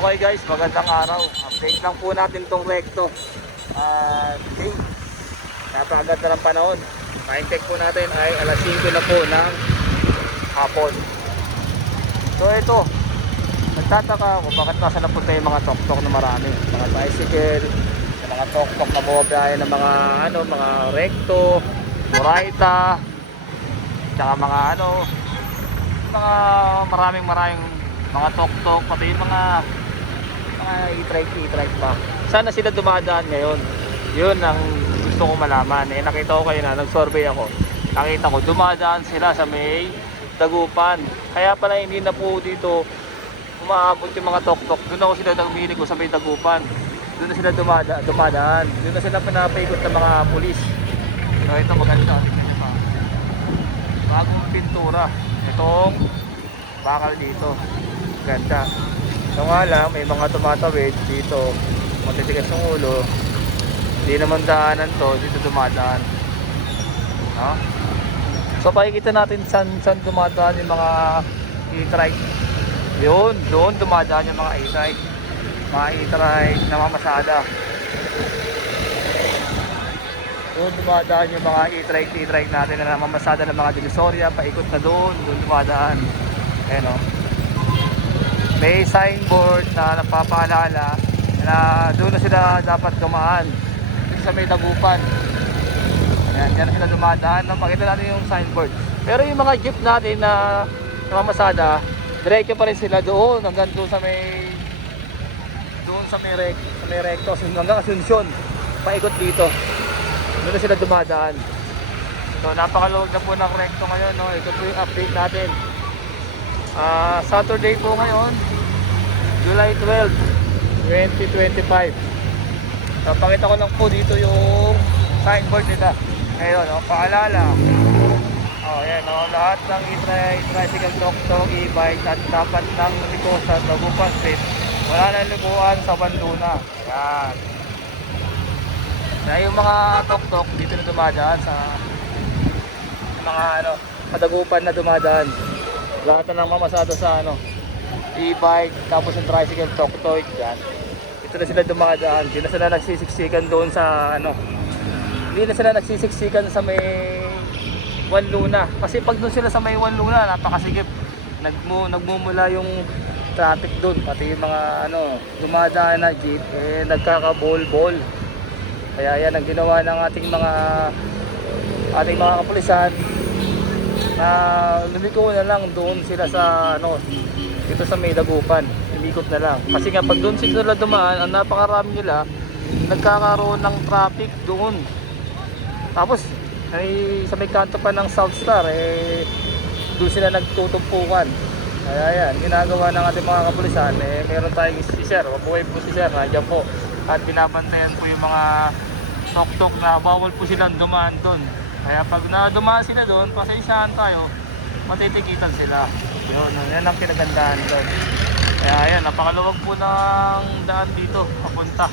Okay guys, magandang araw. Update lang po natin tong recto. Ah, okay. Napakaganda ng panahon. Time check po natin ay alas 5 na po ng hapon. So ito, nagtataka ako bakit nasa napunta yung mga tok-tok na marami. Mga bicycle, mga tok-tok na bumabiyahe ng mga ano, mga recto, Moraita, tsaka mga ano, mga maraming maraming mga tok-tok, pati mga mga e-trike, e-trike pa. Sana sila dumadaan ngayon. Yun ang gusto kong malaman. Eh, nakita ko kayo na, nag-survey ako. Nakita ko, dumadaan sila sa may dagupan. Kaya pala hindi na po dito umaabot yung mga tok-tok. Doon ako sila nagmili ko sa may dagupan. Doon na sila dumada, dumadaan. Doon na sila pinapaikot ng mga pulis. So ito maganda. Bagong pintura. Itong bakal dito. Ganda. So nga lang, may mga tumatawid dito. Matitigas ng ulo. Hindi naman daanan to, dito dumadaan. No? So pakikita natin saan, saan dumadaan yung mga e-trike. Yun, doon dumadaan yung mga e-trike. Mga e-trike na mamasada. Doon dumadaan yung mga e-trike, e-trike natin na namamasada ng mga divisoria, paikot na doon, doon dumadaan. Ayan o. May signboard na nagpapaalala na doon sila dapat dumaan. Sa may dagupan. Ayan, dyan na sila dumadaan. No? Pakita natin yung signboard. Pero yung mga jeep natin na namamasada, diretso pa rin sila doon hanggang doon sa may doon sa may rek, sa may recto hanggang Asuncion. Paikot dito. Doon sila dumadaan. So napakaluwag na po ng recto ngayon, no. Ito po yung update natin. Ah, Saturday po ngayon, July 12, 2025. So, pakita ko lang po dito yung signboard nila. Ngayon, no, paalala. Oh, yan, no, lahat ng tricycle tok-tok, e-bike at dapat nang lumiko sa Dagupan Street. Wala nang likuan sa Banduna. Yan. Yung mga tok-tok dito na dumadaan sa mga ano, kadagupan na dumadaan. Lahat na ng mamasada sa ano, e-bike, tapos yung tricycle, tok-tok, yan. Dito na sila dumadaan. Hindi na sila nagsisiksikan doon sa ano. Hindi na sila nagsisiksikan sa may One Luna. Kasi pag doon sila sa may One Luna, napakasigip. Nagmu nagmumula yung traffic doon. Pati yung mga ano, dumadaan na jeep, eh nagkakabol-bol. Kaya yan ang ginawa ng ating mga ating mga kapulisan na lumiko na lang doon sila sa ano dito sa may dagupan. Lumikot na lang. Kasi nga pag doon sila dumaan ang napakarami nila nagkakaroon ng traffic doon. Tapos ay sa may kanto pa ng South Star eh doon sila nagtutumpukan. Kaya yan ginagawa ng ating mga kapulisan eh meron tayong si sir mabuhay po si sir nandiyan po. At binabantayan po yung mga tok-tok na bawal po silang dumaan doon kaya pag na dumaan sila doon, pasensyahan tayo, matitikitan sila. Yun, yan ang kinagandaan doon. Kaya yan, napakaluwag po ng daan dito, papunta.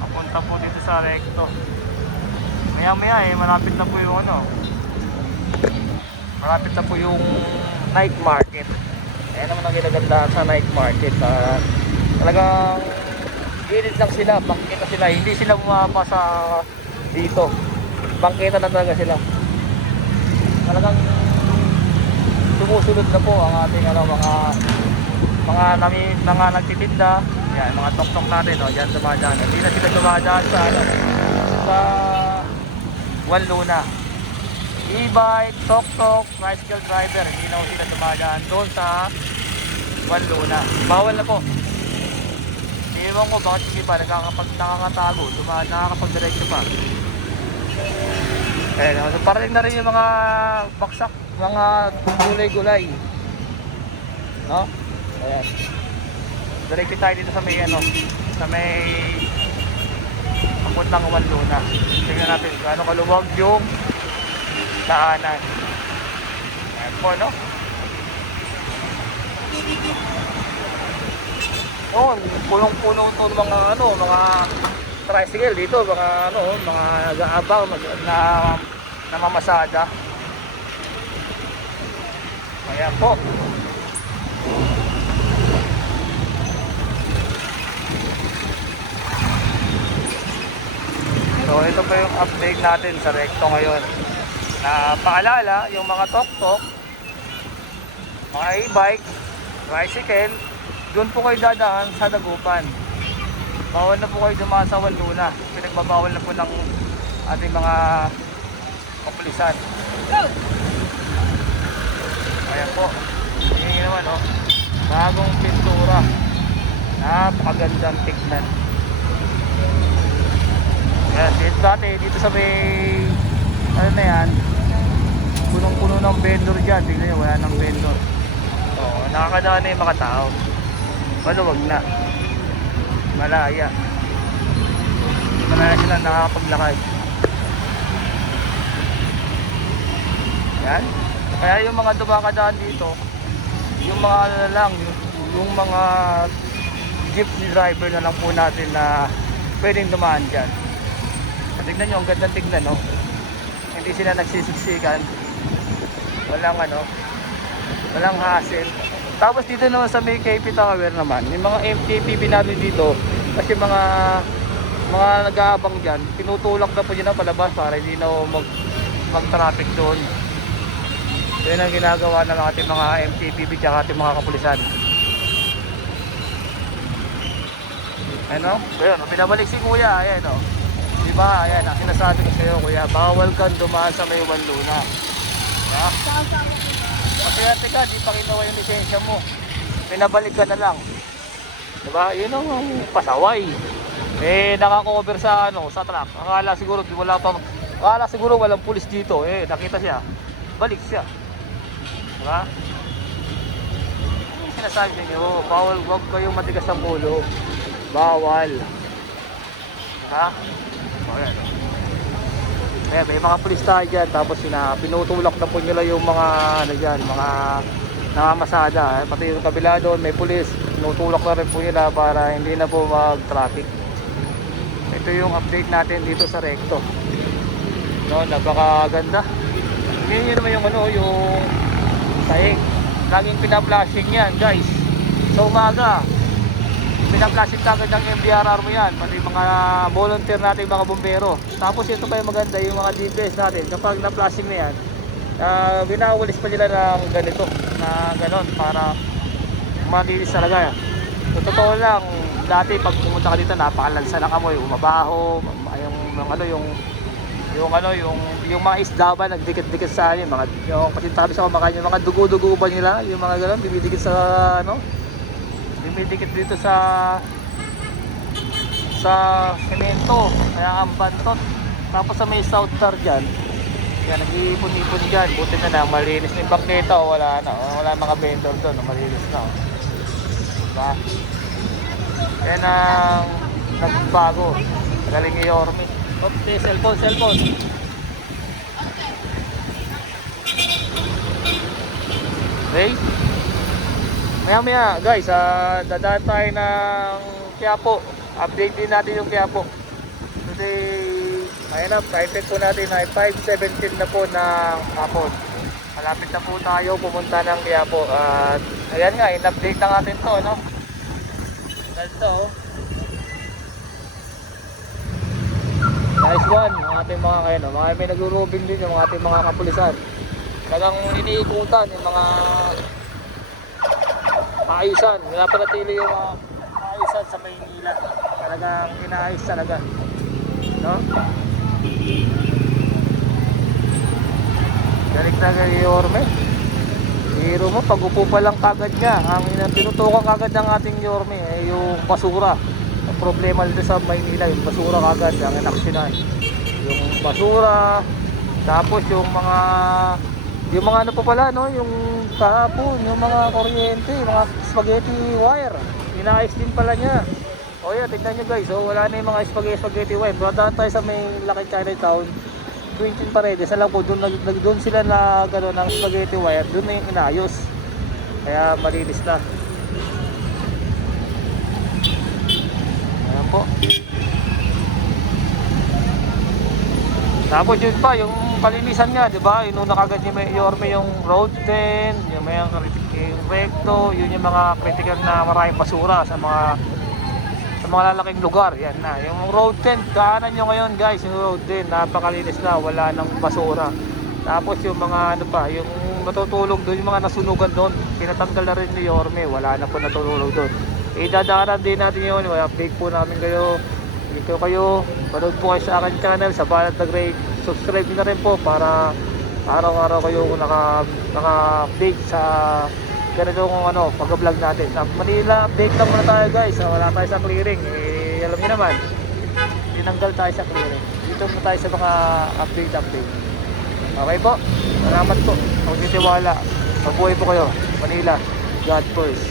Papunta po dito sa recto. Maya maya eh, malapit na po yung ano. Malapit na po yung night market. Ayan naman ang kinagandaan sa night market. Ah, talagang gilid lang sila, bakit sila, hindi sila bumaba sa dito bangketa na talaga sila. Talagang sumusunod na po ang ating ano mga mga nami mga nagtitinda. Yan, mga tok-tok natin, no. Diyan dumadaan. Hindi na sila dumadaan sa ano sa One. E-bike, tok-tok, tricycle driver, hindi na sila dumadaan doon sa One. Bawal na po. Ewan ko bakit hindi pa nakakapag nakakatago, dumaan nakakapag-diretso pa. Ayan, so parating na rin yung mga baksak, mga gulay-gulay. No? Ayan. Diretso tayo dito sa may ano, sa may abot ng Wanluna. Tingnan natin kung ano kaluwag yung daanan. Ayan po, no? Oh, punong-puno to ng mga ano, mga tricycle dito mga ano mga gaabang mag, na namamasada. Ayan po. So ito pa yung update natin sa recto ngayon. Na paalala yung mga tok-tok mga e-bike tricycle doon po kayo dadaan sa Dagupan. Bawal na po kayo dumaan sa Wanduna. Pinagbabawal na po ng ating mga kapulisan. Ayan po. Hindi naman oh. Bagong pintura. Napakagandang tignan. Ayan, dito dati, dito sa may, ano na yan, punong-puno ng vendor dyan. Tignan nyo, wala ng vendor. Oo, nakakadaan na yung mga tao. Maluwag na. Malaya. Malaya sila nakakapaglakad. Yan. Kaya yung mga dumakadaan dito, yung mga ano lang, yung, yung mga jeepney driver na lang po natin na pwedeng dumaan dyan. Tignan nyo, ang ganda tignan, no? Hindi sila nagsisiksikan. Walang ano, walang hassle. Tapos dito naman sa may KP Tower naman, yung mga MTPB namin dito, kasi mga mga nag-aabang dyan, tinutulak na po dyan na palabas para hindi na mag, mag-traffic doon. Yun ang ginagawa ng ating mga MTPB tsaka ating mga kapulisan. Ano? Ayun, pinabalik si Kuya, ayan o. Di ba? Ayan, ang sinasabi ko sa'yo, Kuya, bawal kang dumaan sa may Wanluna. Ha? Kasi ate ka, di pa yung lisensya mo. Pinabalik ka na lang. Di ba? Yun ang pasaway. Eh, nakakover sa ano, sa truck. Akala siguro wala pa, akala siguro walang pulis dito. Eh, nakita siya. Balik siya. Di ba? Yung Sinasabi niyo, bawal wag kayong matigas ang ulo. Bawal. Ha? Okay. Eh, may mga pulis tayo dyan, tapos sina, pinutulak na po nila yung mga, ano dyan, mga namamasada. Eh, pati yung kabila doon, may pulis, pinutulak na rin po nila para hindi na po mag-traffic. Ito yung update natin dito sa Recto. No, napakaganda. Ngayon yun naman yung ano, yung sahig. Laging pina-flashing yan, guys. Sa umaga, pinaplastic agad ng MDRR mo yan pati mga volunteer natin mga bombero. Tapos ito pa yung maganda yung mga DPS natin. Kapag na-plastic na yan uh, binawalis pa nila ng ganito na ganon para malinis talaga. So, totoo lang dati pag pumunta ka dito napakalansa ng amoy umabaho yung, yung ano yung yung ano yung yung mga isda ba nagdikit-dikit sa yung mga yung kasi sabi sa kumakain yung mga dugo-dugo ba nila yung mga ganon dumidikit sa ano dumidikit dito sa sa semento. Kaya ang bantot. Tapos sa may south tar dyan yan nag-iipon-ipon dyan. Buti na lang malinis na yung bangketa o wala na o, wala mga vendor doon malinis na o. diba? Yan ang nagbago. Galing ni Yormi Oops, eh, cellphone, cellphone. Okay Maya maya guys, ah, dadaan tayo ng Quiapo. Update din natin yung Quiapo. Today, ayun na, check po natin ay 5.17 na po ng hapon. Malapit na po tayo pumunta ng Quiapo. At ayan nga, in-update na natin to, no? Ganito, oh. Nice one, yung ating mga kayo, no? Mga may nag-rubing din yung ating mga kapulisan. Talagang iniikutan yung mga maayusan. Pinapanatili yung mga maayusan sa Maynila. Talagang inaayos talaga. No? Galing na galing yung Yorme. Hero mo, pag upo pa lang kagad niya. Ang tinutukan kagad ng ating Yorme ay yung basura. Ang problema dito sa Maynila, yung basura kagad ang inaksyonan. Yung basura, tapos yung mga yung mga ano pa pala no, yung kahapon, yung mga kuryente, mga spaghetti wire. Inaayos din pala niya. O yan, tignan nyo guys, oh, wala na yung mga spaghetti, spaghetti wire. Dadaan tayo sa may laki Chinatown, Quintin Paredes, alam ko, doon, doon sila na gano'n ng spaghetti wire, doon na yung inayos. Kaya malinis na. Ayan po. Tapos yun pa, yung kalinisan nga, di ba? Inuna kagad ni Yorme yung road 10, yung may yung recto, yun yung mga critical na maraming basura sa mga sa mga lalaking lugar. Yan na. Yung road 10, daanan nyo ngayon guys, yung road 10, napakalinis na, wala nang basura. Tapos yung mga ano pa, yung matutulog doon, yung mga nasunugan doon, pinatanggal na rin ni Yorme, wala na po natutulog doon. Idadaanan din natin yun, update po namin kayo. Dito kayo, panood po kayo sa akin channel, sa Banat na Great. Subscribe na rin po para araw-araw kayo naka, naka-update sa ganito kung ano, pag-vlog natin. Sa Manila, update lang muna tayo guys. So, wala tayo sa clearing. Eh, alam niyo naman, tinanggal tayo sa clearing. Dito muna tayo sa mga update-update. Okay po? Salamat po. Huwag nitiwala. Mabuhay po kayo. Manila. God first.